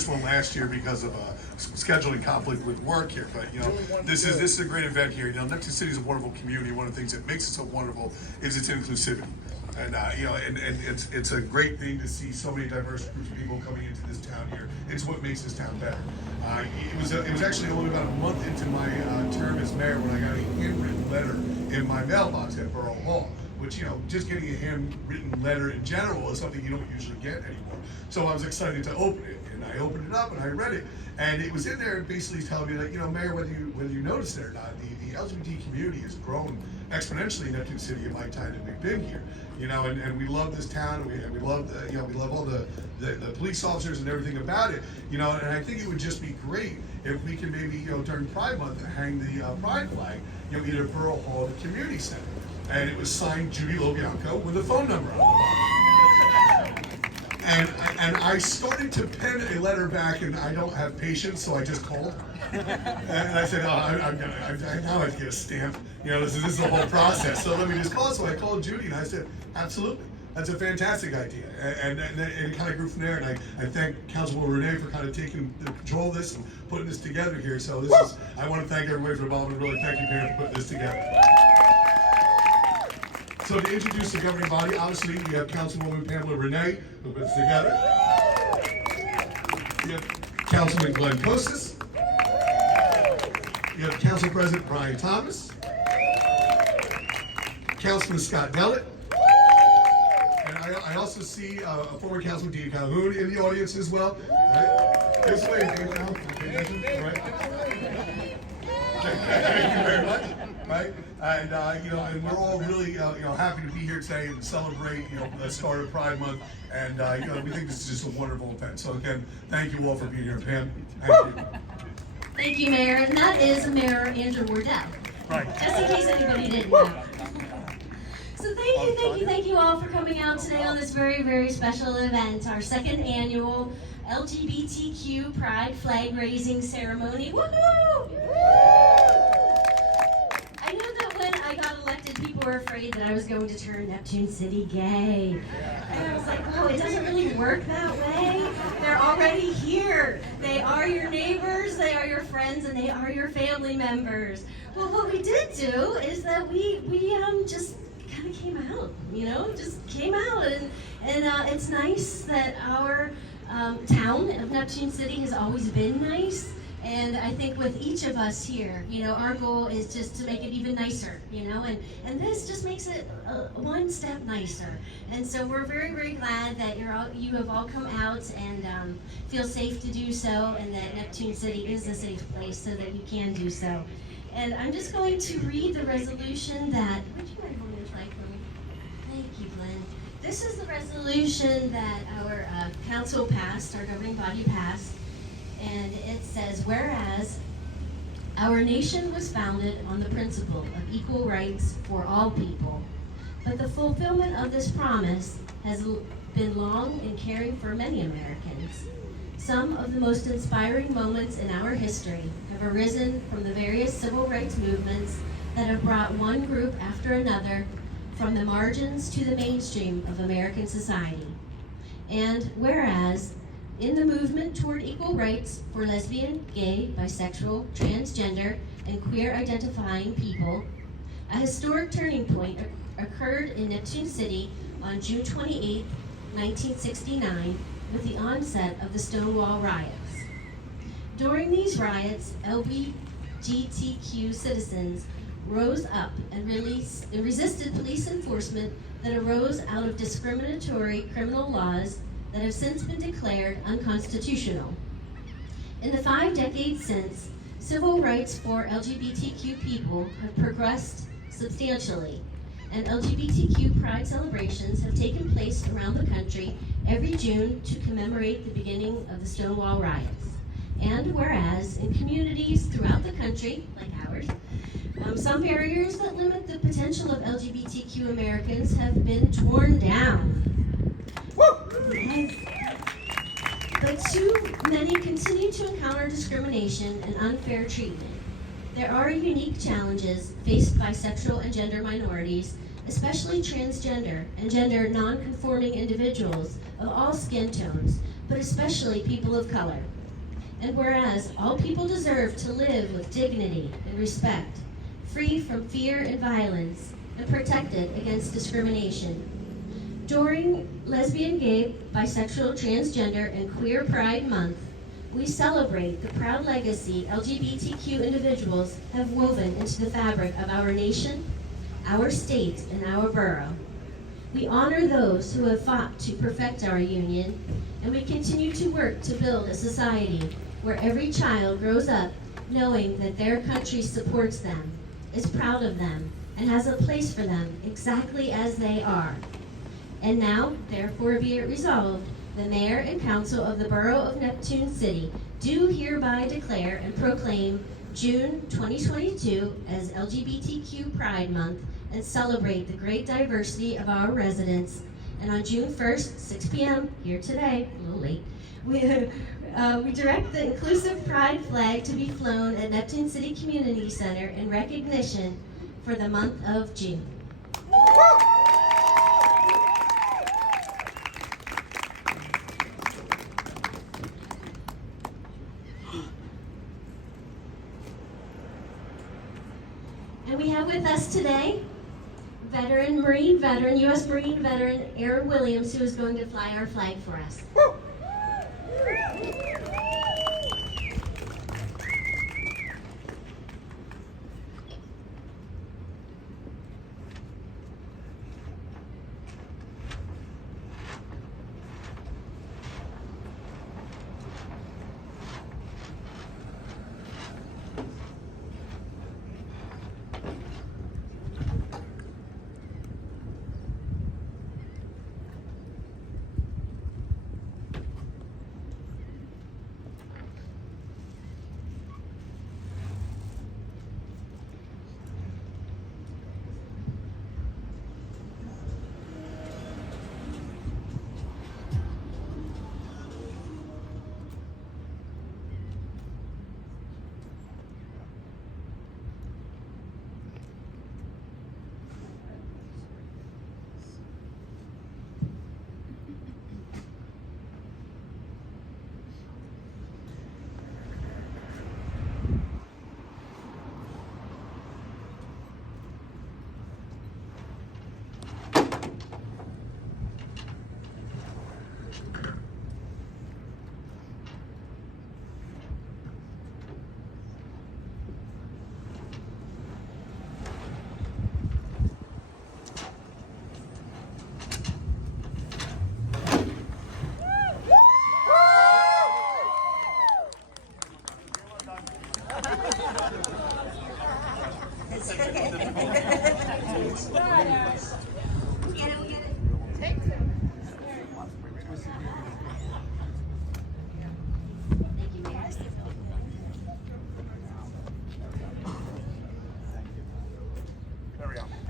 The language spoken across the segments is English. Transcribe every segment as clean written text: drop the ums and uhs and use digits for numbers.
first one last year because of scheduling conflict with work here. But this is a great event here. Neptune City is a wonderful community. One of the things that makes it so wonderful is its inclusivity. And it's a great thing to see so many diverse groups of people coming into this town here. It's what makes this town better. It was actually only about a month into my term as mayor when I got a handwritten letter in my mailbox at Borough Hall, which just getting a handwritten letter in general is something you don't usually get anymore. So I was excited to open it, and I opened it up and I read it, and it was in there basically telling me that Mayor, whether you noticed it or not, the LGBT community has grown exponentially in Neptune City in my time that we've been here. And we love this town, and we love we love all the police officers and everything about it. And I think it would just be great if we can maybe during Pride Month hang the Pride flag either at Borough Hall or the community center. And it was signed Judy Lobianco with a phone number on the bottom. And I started to pen a letter back, and I don't have patience, so I just called. And I said, now I have to get a stamp. This is the whole process. So let me just call. So I called Judy, and I said, absolutely. That's a fantastic idea. And it kind of grew from there. And I thank Councilwoman Renee for kind of taking the control of this and putting this together here. So I want to thank everybody for involvement. Really thank you, Pam, for putting this together. So to introduce the governing body, obviously we have Councilwoman Pamela Renee, who put this together. We have Councilman Glenn Costas. We have Council President Brian Thomas. Councilman Scott Dellett. And I also see a former Councilman Dean Calhoun in the audience as well. Right? This way, Cal. Right? Thank you very much. Right? And and we're all really happy to be here today and celebrate the start of Pride Month. And we think this is just a wonderful event. So again, thank you all for being here, Pam. Thank you. Thank you, Mayor. And that is Mayor Andrew Wardell. Right. Just in case anybody didn't know. So thank you all for coming out today on this very, very special event, our second annual LGBTQ Pride Flag Raising Ceremony. Woohoo! I know that when I got elected, people were afraid that I was going to turn Neptune City gay. And I was like, oh, it doesn't really work that way. They're already here. They are your neighbors, they are your friends, and they are your family members. Well, what we did do is that we just kind of came out, just came out. And it's nice that our town of Neptune City has always been nice. And I think with each of us here, our goal is just to make it even nicer, and this just makes it one step nicer. And so we're very, very glad that you have all come out and feel safe to do so, and that Neptune City is a safe place so that you can do so. And I'm just going to read the resolution that, would you mind holding the flag for me? Thank you, Glenn. This is the resolution that our council passed, our governing body passed. And it says, whereas our nation was founded on the principle of equal rights for all people, but the fulfillment of this promise has been long and caring for many Americans. Some of the most inspiring moments in our history have arisen from the various civil rights movements that have brought one group after another from the margins to the mainstream of American society. And whereas in the movement toward equal rights for lesbian, gay, bisexual, transgender, and queer identifying people, a historic turning point occurred in Neptune City on June 28, 1969, with the onset of the Stonewall riots. During these riots, LGBTQ citizens rose up and resisted police enforcement that arose out of discriminatory criminal laws that have since been declared unconstitutional. In the 5 decades since, civil rights for LGBTQ people have progressed substantially, and LGBTQ pride celebrations have taken place around the country every June to commemorate the beginning of the Stonewall riots. And whereas in communities throughout the country, like ours, some barriers that limit the potential of LGBTQ Americans have been torn down. But too many continue to encounter discrimination and unfair treatment. There are unique challenges faced by sexual and gender minorities, especially transgender and gender non-conforming individuals of all skin tones, but especially people of color. And whereas all people deserve to live with dignity and respect, free from fear and violence, and protected against discrimination. During Lesbian, Gay, Bisexual, Transgender, and Queer Pride Month, we celebrate the proud legacy LGBTQ individuals have woven into the fabric of our nation, our state, and our borough. We honor those who have fought to perfect our union, and we continue to work to build a society where every child grows up knowing that their country supports them, is proud of them, and has a place for them exactly as they are. And now, therefore be it resolved, the Mayor and Council of the Borough of Neptune City do hereby declare and proclaim June 2022 as LGBTQ Pride Month and celebrate the great diversity of our residents. And on June 1st, 6 p.m., here today, a little late, we direct the inclusive pride flag to be flown at Neptune City Community Center in recognition for the month of June. And we have with us today Marine veteran, U.S. Marine veteran Aaron Williams, who is going to fly our flag for us.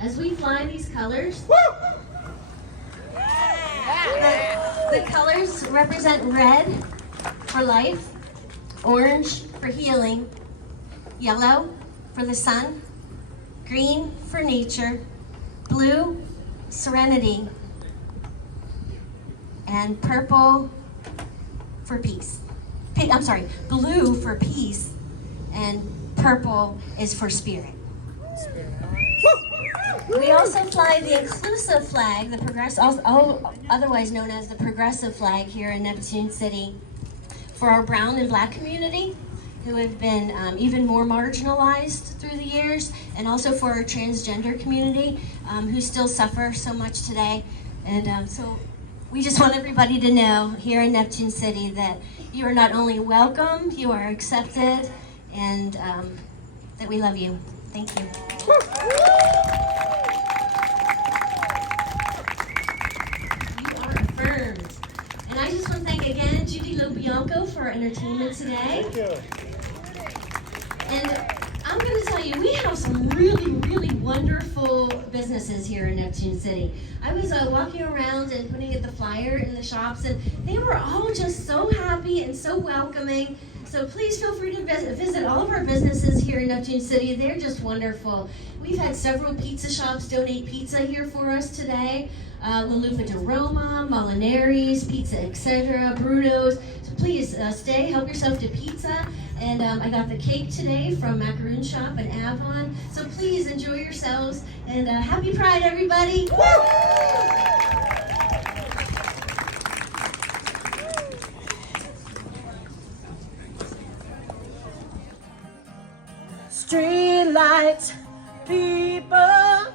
As we fly these colors, the colors represent red for life, orange for healing, yellow for the sun, green for nature, blue, serenity, and purple for peace. Blue for peace, and purple is for spirit. We also fly the inclusive flag, otherwise known as the progressive flag here in Neptune City, for our brown and black community, who have been even more marginalized through the years, and also for our transgender community, who still suffer so much today. And so we just want everybody to know here in Neptune City that you are not only welcome, you are accepted, and that we love you. Thank you. And I just want to thank again Judy Lobianco for our entertainment today. Thank you. And I'm going to tell you, we have some really, really wonderful businesses here in Neptune City. I was walking around and putting the flyer in the shops, and they were all just so happy and so welcoming. So please feel free to visit all of our businesses here in Neptune City. They're just wonderful. We've had several pizza shops donate pizza here for us today. La Lupa de Roma, Molinari's, Pizza Etc., Bruno's. So So please stay, help yourself to pizza. And I got the cake today from Macaroon Shop in Avon. So please enjoy yourselves. And happy Pride, everybody. Street lights, people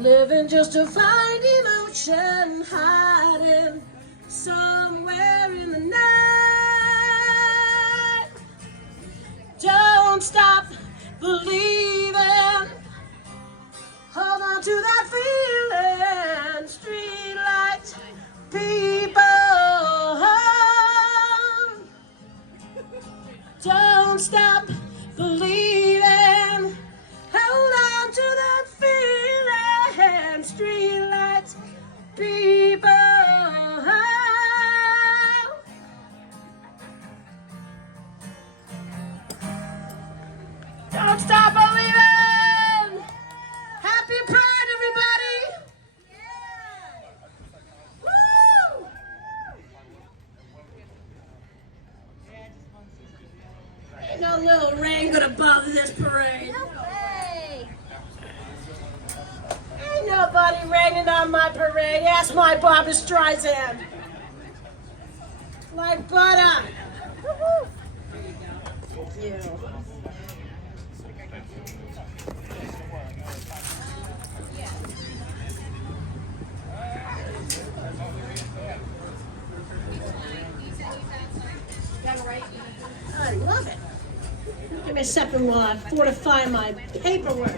living just to find emotion, hiding somewhere in the night. Don't stop believing, hold on to that feeling. Street lights, people, don't stop believing, hold on to that feeling. Streetlights, people, don't stop believing. Happy Pride, everybody. Woo! Ain't no little rain gonna bother this parade. No way. Ain't nobody raining on my parade. Ask my Barbra Streisand. Like butter. Woo-hoo. Thank you. I love it. Give me a second while I fortify my paperwork.